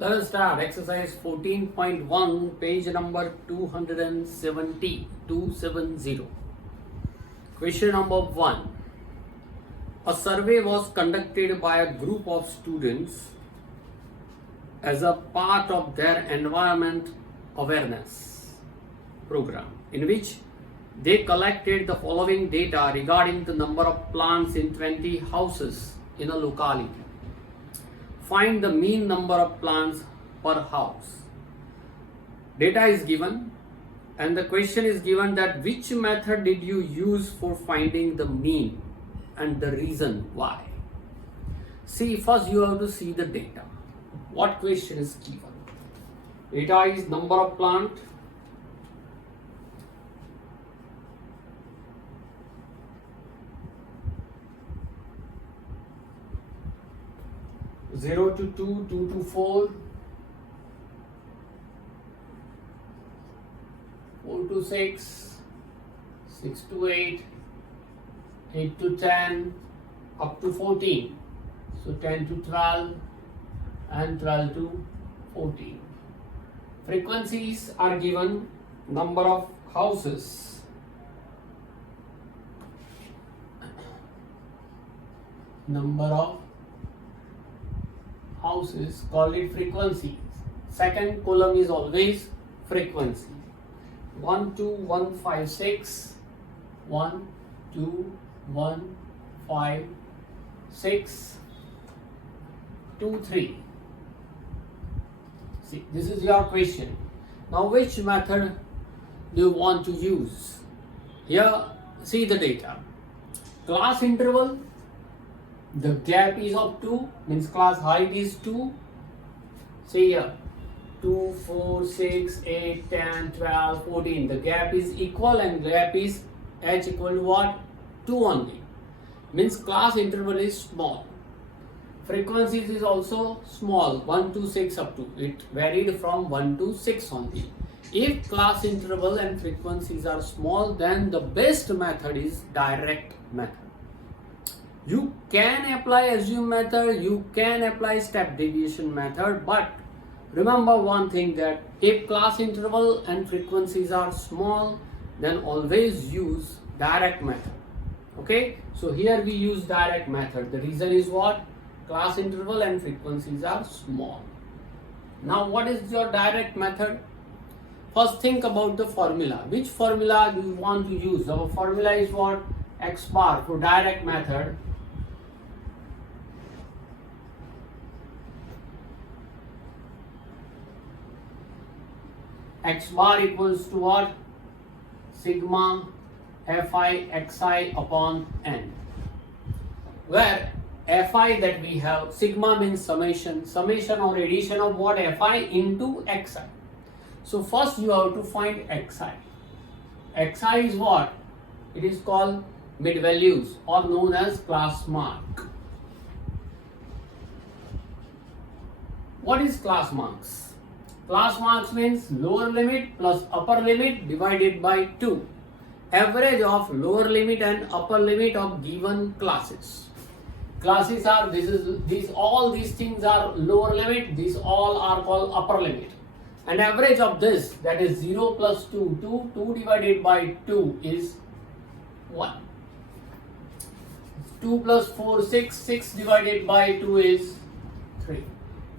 Let us start exercise 14.1, page number 270. Question number 1. A survey was conducted by a group of students as a part of their environment awareness program, in which they collected the following data regarding the number of plants in 20 houses in a locality. Find the mean number of plants per house. Data is given and the question is given that which method did you use for finding the mean and the reason why. See, first you have to see the data. What question is given? Data is number of plant, zero to 2, 2 to 4, 4 to 6, 6 to 8, 8 to 10, up to 14. So 10 to 12 and 12 to 14. Frequencies are given, number of houses, number of houses, call it frequencies. Second column is always frequency. 1 2 1 5 6, 1 2 1 5 6 2 3. See, this is your question. Now which method do you want to use? Here see the data. Class interval, the gap is of 2, means class height is 2. See here, 2, 4, 6, 8, 10, 12, 14. The gap is equal and gap is h equal to what? 2 only. Means class interval is small. Frequencies is also small, 1 to 6 up to. It varied from 1 to 6 only. If class interval and frequencies are small, then the best method is direct method. You can apply assume method, you can apply step deviation method, but remember one thing, that if class interval and frequencies are small, then always use direct method. Okay, so here we use direct method. The reason is what? Class interval and frequencies are small. Now what is your direct method? First think about the formula. Which formula do you want to use? Our formula is what? X bar for direct method. X bar equals to what? Sigma Fi Xi upon N. Where Fi that we have, sigma means summation or addition of what? Fi into Xi. So first you have to find Xi. Xi is what? It is called mid values or known as class mark. What is class marks? Class marks means lower limit plus upper limit divided by 2. Average of lower limit and upper limit of given classes. Classes are, all these things are lower limit, these all are called upper limit. And average of this, that is 0 plus 2, 2 divided by 2 is 1. 2 plus 4, 6 divided by 2 is 3.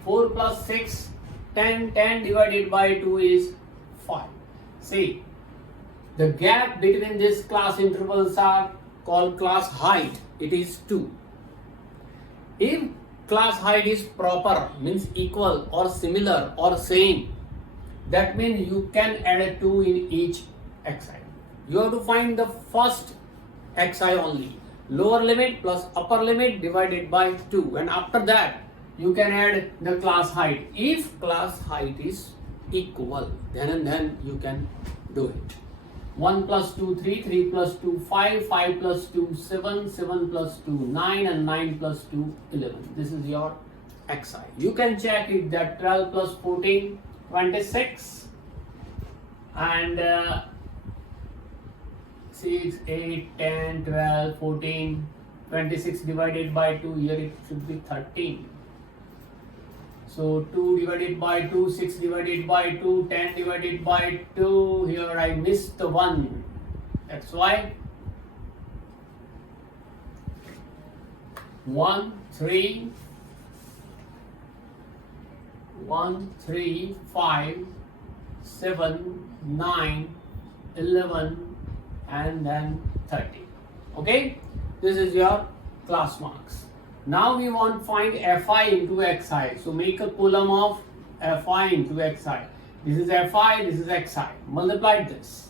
4 plus 6, 10 divided by 2 is 5. See, the gap between these class intervals are called class height. It is 2. If class height is proper, means equal or similar or same, that means you can add 2 in each xi. You have to find the first xi only. Lower limit plus upper limit divided by 2. And after that, you can add the class height. If class height is equal, then you can do it. 1 plus 2, 3, 3 plus 2, 5, 5 plus 2, 7, 7 plus 2, 9 and 9 plus 2, 11. This is your xi. You can check it that 12 plus 14, 26 and 6, 8, 10, 12, 14, 26 divided by 2, here it should be 13. So 2 divided by 2, 6 divided by 2, 10 divided by 2. Here I missed the 1. That's why 1, 3, 5, 7, 9, 11 and then 30. Okay, this is your class marks. Now we want to find Fi into Xi. So make a column of Fi into Xi. This is Fi, this is Xi. Multiply this.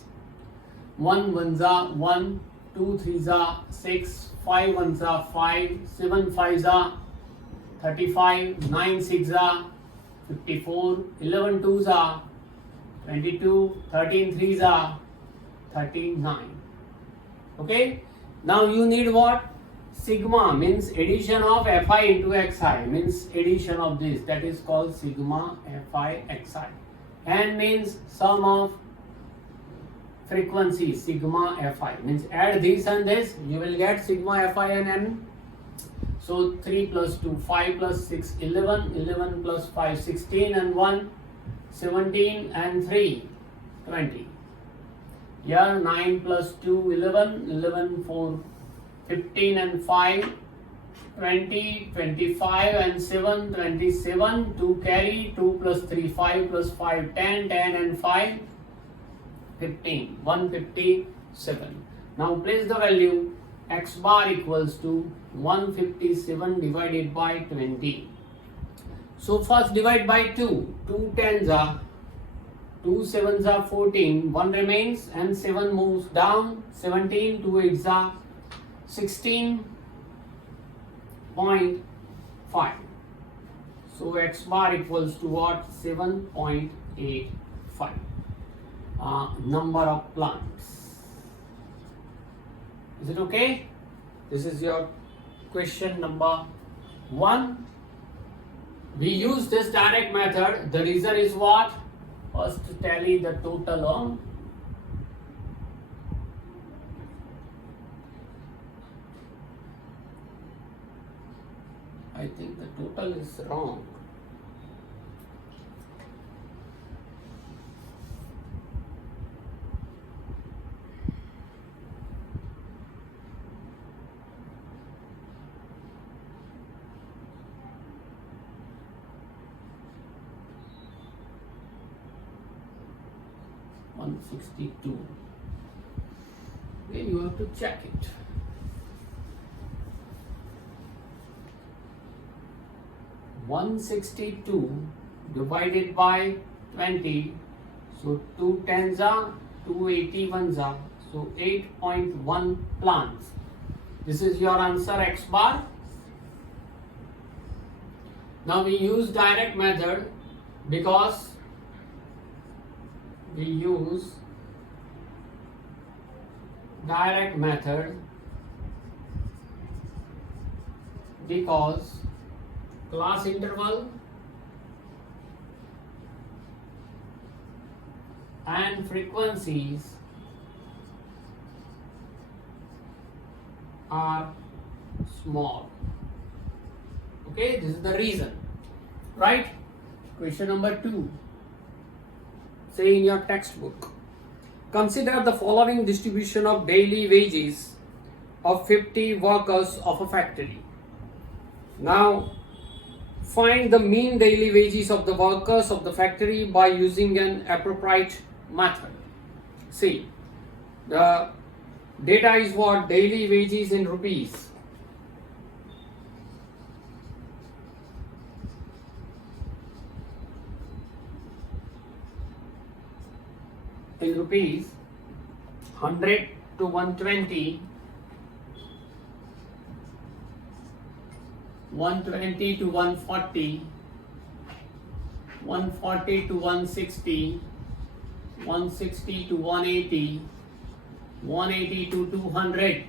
1 ones are 1, 2 threes are 6, 5 ones are 5, 7 fives are 35, 9 six are 54, 11 twos are 22, 13 threes are 39. Okay. Now you need what? Sigma means addition of Fi into Xi, means addition of this, that is called sigma Fi Xi. And means sum of frequency, sigma Fi, means add this and this, you will get sigma Fi and N. So 3 plus 2, 5 plus 6, 11, 11 plus 5, 16 and 1, 17 and 3, 20. Here 9 plus 2, 11, 11, 4, 15 and 5, 20, 25 and 7, 27, 2 carry, 2 plus 3, 5 plus 5, 10, 10 and 5, 15, 157. Now place the value x bar equals to 157 divided by 20. So first divide by 2, 2 tens are 2 sevens are 14, 1 remains and 7 moves down, 17, 2 eights are 16.5. So x bar equals to what? 7.85. Number of plants. Is it okay? This is your question number 1. We use this direct method. The reason is what? First tally the total on I think the total is wrong. $162. Then you have to check it. $162 divided by 20. So 2 tens are 281s are. So 8.1 plants. This is your answer x bar. Now we use direct method because we use direct method because class interval and frequencies are small. Okay, this is the reason, right? Question number 2. Say in your textbook, consider the following distribution of daily wages of 50 workers of a factory. Now find the mean daily wages of the workers of the factory by using an appropriate method. See, the data is what? Daily wages in rupees. In rupees, 100 to 120, 120 to 140, 140 to 160, 160 to 180, 180 to 200.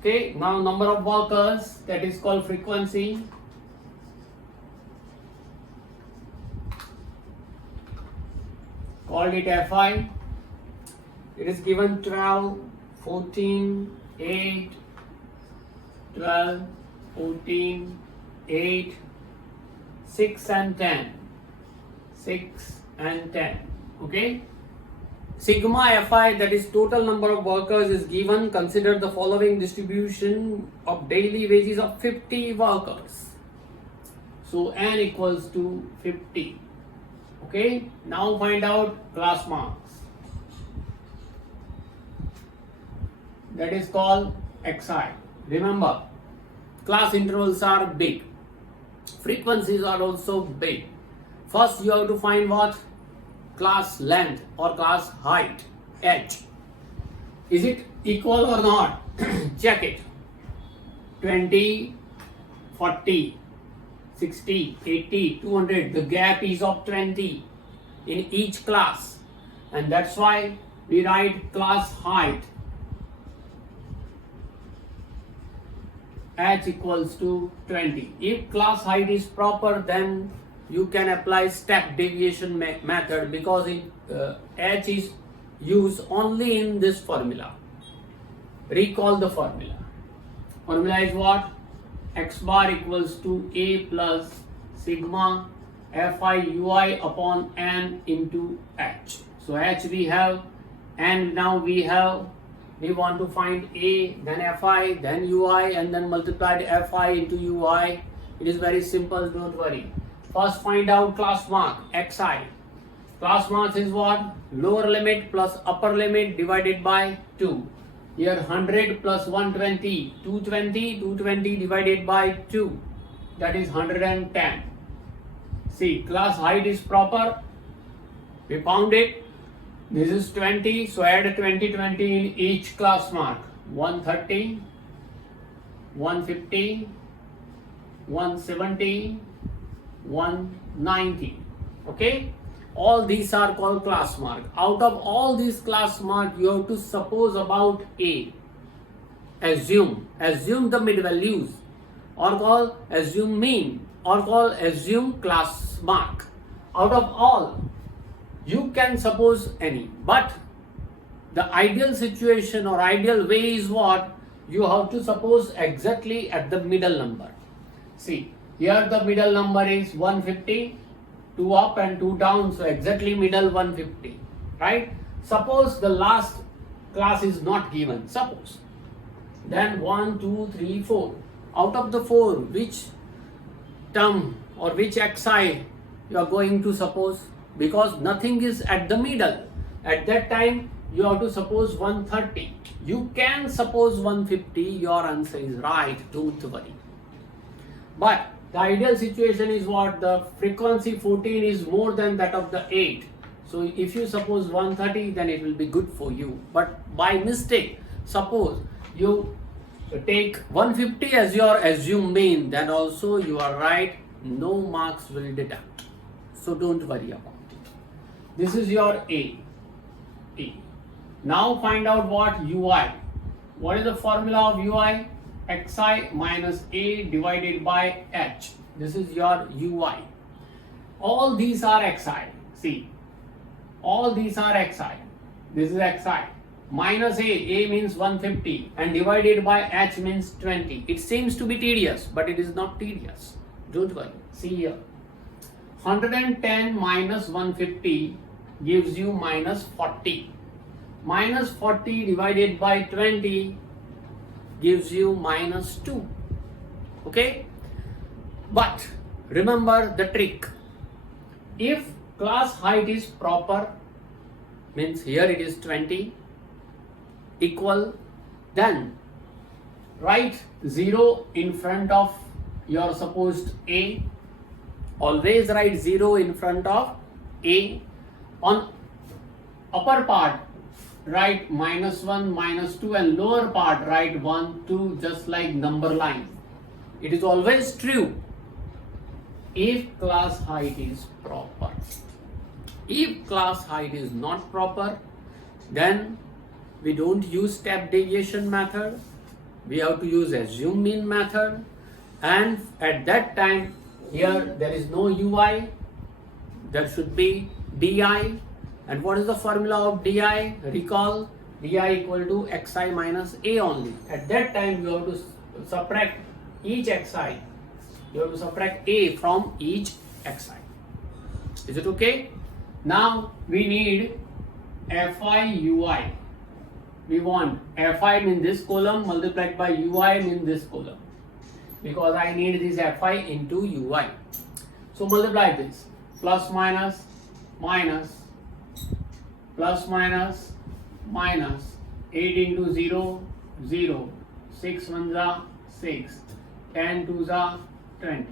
Okay, now number of workers, that is called frequency. Called it Fi. It is given 12, 14, 8, 12, 14, 8, 6 and 10. 6 and 10. Okay. Sigma Fi, that is total number of workers, is given. Consider the following distribution of daily wages of 50 workers. So N equals to 50. Okay. Now find out class marks. That is called Xi. Remember, class intervals are big. Frequencies are also big. First you have to find what? Class length or class height, H. Is it equal or not? Check it. 20, 40, 60, 80, 200. The gap is of 20 in each class. And that's why we write class height H equals to 20. If class height is proper, then you can apply step deviation method, because H is used only in this formula. Recall the formula. Formula is what? X bar equals to A plus sigma Fi ui upon N into H. So H we have, and now we want to find A, then Fi, then Ui, and then multiplied Fi into Ui. It is very simple, don't worry. First find out class mark, Xi. Class marks is what? Lower limit plus upper limit divided by 2. Here 100 plus 120, 220 divided by 2. That is 110. See, class height is proper. We found it. This is 20, so add 20 in each class mark. 130, 150, 170, 190. Okay, all these are called class mark. Out of all these class mark, you have to suppose about A. Assume the mid values, or call assume mean, or call assume class mark. Out of all, you can suppose any, but the ideal situation or ideal way is what? You have to suppose exactly at the middle number. See, here the middle number is 150, 2 up and 2 down, so exactly middle 150, right? Suppose the last class is not given, suppose. Then 1, 2, 3, 4. Out of the 4, which term or which Xi you are going to suppose? Because nothing is at the middle. At that time, you have to suppose 130. You can suppose 150, your answer is right, don't worry. But the ideal situation is what? The frequency 14 is more than that of the 8. So if you suppose 130, then it will be good for you. But by mistake, suppose you take 150 as your assumed mean, then also you are right, no marks will deduct. So don't worry about it. This is your A. Now find out what Ui. What is the formula of Ui? Xi minus A divided by H. This is your Ui. All these are Xi. See, all these are Xi. This is Xi. Minus A means 150 and divided by H means 20. It seems to be tedious, but it is not tedious. Don't worry. See here. 110 minus 150 gives you minus 40. Minus 40 divided by 20 gives you minus 2. Okay? But remember the trick. If class height is proper, means here it is 20, equal, then write 0 in front of your supposed A. Always write 0 in front of A. On upper part, write minus 1, minus 2, and lower part write 1, 2, just like number line. It is always true if class height is proper. If class height is not proper, then we don't use step deviation method. We have to use assume mean method, and at that time here there is no Ui, there should be Di. And what is the formula of Di? Recall, Di equal to Xi minus A only. At that time you have to subtract each Xi. You have to subtract A from each xi. Is it okay? Now we need fi ui. We want fi in this column multiplied by ui in this column, because I need this fi into ui. So multiply this, plus minus minus plus minus minus 8 into 0 0, 6 1 za 6, 10 2 za 20,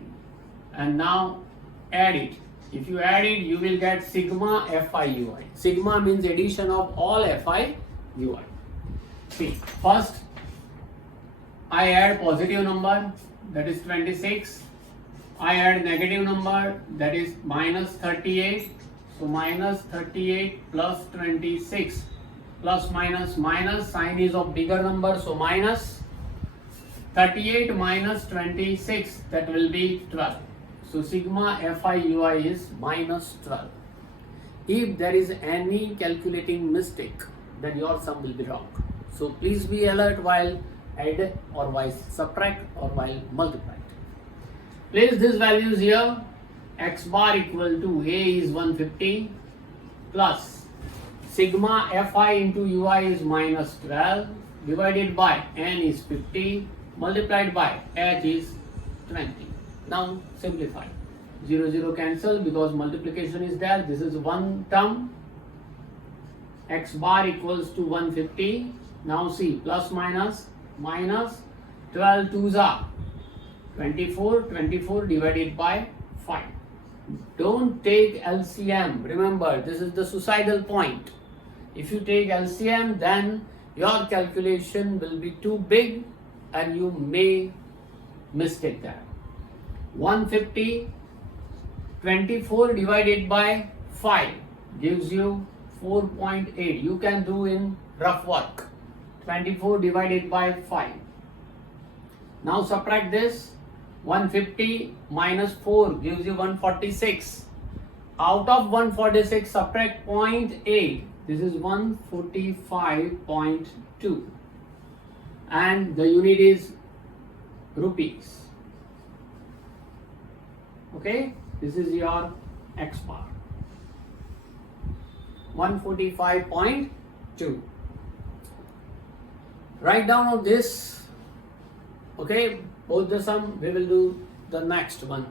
and now add it. If you add it, you will get sigma fi ui. Sigma means addition of all fi ui. See, first I add positive number, that is 26. I add negative number, that is minus 38. So minus 38 plus 26, plus minus minus, sign is of bigger number, so minus 38 minus 26, that will be 12. So sigma fi ui is minus 12. If there is any calculating mistake, then your sum will be wrong. So please be alert while add or while subtract or while multiply. Place these values here. X bar equal to a is 150 plus sigma fi into ui is minus 12 divided by n is 50 multiplied by h is 20. Now simplify. 0 0 cancel because multiplication is there. This is one term. X bar equals to 150. Now see, plus minus minus 12 2s are 24, 24 divided by 5. Don't take LCM. Remember, this is the suicidal point. If you take LCM, then your calculation will be too big and you may mistake that. 150, 24 divided by 5 gives you 4.8. You can do in rough work. 24 divided by 5. Now subtract this. 150 minus 4 gives you 146. Out of 146, subtract 0.8. This is 145.2. And the unit is rupees. Okay, this is your X bar. 145.2. Write down of this. Okay, both the sum, we will do the next one.